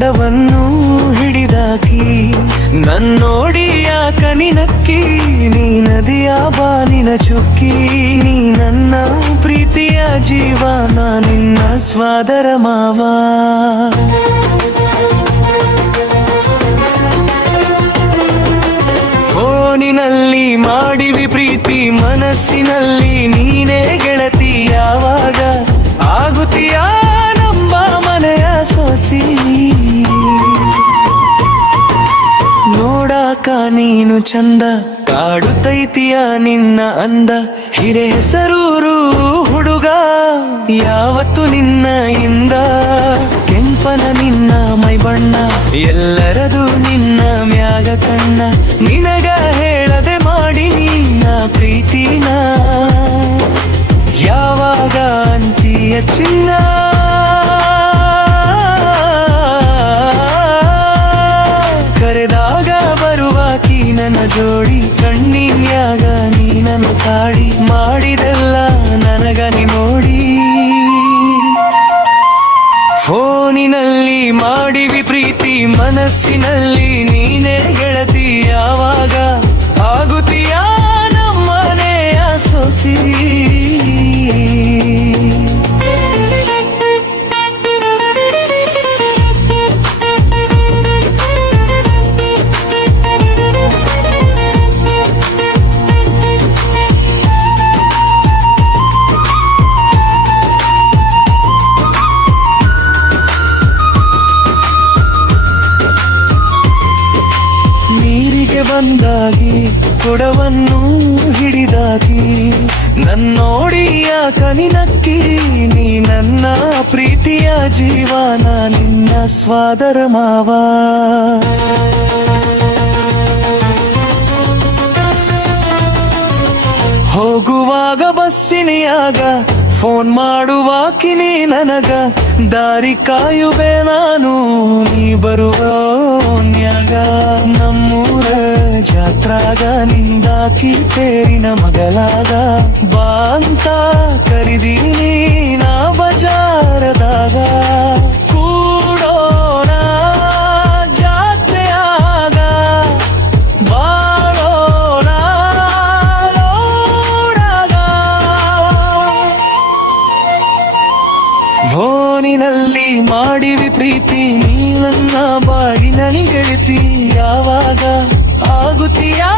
ಕೊಡವನ್ನು ಹಿಡಿದಾಕಿ ನನ್ನೋಡಿ ಯಾಕ ನಿನಕ್ಕಿ ನೀ ನದಿಯ ಬಾನಿನ ಚುಕ್ಕಿ ನೀ ನನ್ನ ಪ್ರೀತಿಯ ಜೀವನ ನಿನ್ನ ಸ್ವಾದರ ಮಾವ ಫೋನಿನಲ್ಲಿ ಮಾಡಿವಿ ಪ್ರೀತಿ ಮನಸ್ಸಿನಲ್ಲಿ ನೀನೇ ಗೆಳತಿ ಯಾವಾಗ ಆಗುತ್ತೀಯ ನಮ್ಮ ಮನೆಯ ಸೊಸಿ ನೋಡಾಕ ನೀನು ಚಂದ ಕಾಡುತ್ತೈತಿಯ ನಿನ್ನ ಅಂದ ಹಿರೇ ಹೆಸರೂರು ಹುಡುಗ ಯಾವತ್ತು ನಿನ್ನ ಇಂದ ಕೆಂಪನ ನಿನ್ನ ಮೈಬಣ್ಣ ಎಲ್ಲರದು ನಿನ್ನ ಮ್ಯಾಗ ಕಣ್ಣ ನಿನಗ ಹೇಳದೆ ಮಾಡಿ ನೀನ ಪ್ರೀತಿನ ಯಾವಾಗ ಅಂತೀಯ ಚಿನ್ನ ಕರೆದಾಗ ಬರುವಾಕಿ ನನ್ನ ಜೋಡಿ ಕಣ್ಣಿನ್ಯಾಗ ನೀನನ್ನು ಕಾಡಿ ಮಾಡಿದೆಲ್ಲ ನನಗನಿ ನೋಡಿ ಫೋನಿನಲ್ಲಿ ಮಾಡಿವಿ ಪ್ರೀತಿ ಮನಸ್ಸಿನಲ್ಲಿ ನೀನೇ ಗೆಳತಿ ಯಾವಾಗ ಆಗುತ್ತೀಯ ನಮ್ಮನೆಯ ಸೊಸಿ ಬಂದಾಗಿ ಕೊಡವನ್ನು ಹಿಡಿದಾಗಿ ನನ್ನೋಡಿ ಯಾಕ ನಿನಕ್ಕಿ ನೀ ನನ್ನ ಪ್ರೀತಿಯ ಜೀವನ ನಿನ್ನ ಸ್ವಾದರ ಮಾವ ಹೋಗುವಾಗ ಬಸ್ಸಿನಿಯಾಗ ಫೋನ್ ಮಾಡುವಾಕಿನಿ ನನಗ ದಾರಿ ಕಾಯುವೆ ನಾನು ನೀ ಬರುವನ್ಯಾಗ ನಮ್ಮೂರ ಜಾತ್ರಾಗ ನಿಂದಾಕಿ ತೇರಿನ ಮಗಲಾಗ ಬಾ ಅಂತ ಕರಿದೀನಿ ನಾ ಬಜಾರದಾಗ ಕೂಡೋಣ ಜಾತ್ರೆಯಾಗ ಬಾಳೋಣ ಲೋಡಾಗ ಫೋನಿನಲ್ಲಿ ಮಾಡಿವಿ ಪ್ರೀತಿ ನೀ ನನ್ನ ಬಾಡಿ ನನಗೆಳಿತಿ ಯಾವಾಗ ಆಗುತ್ತೀಯಾ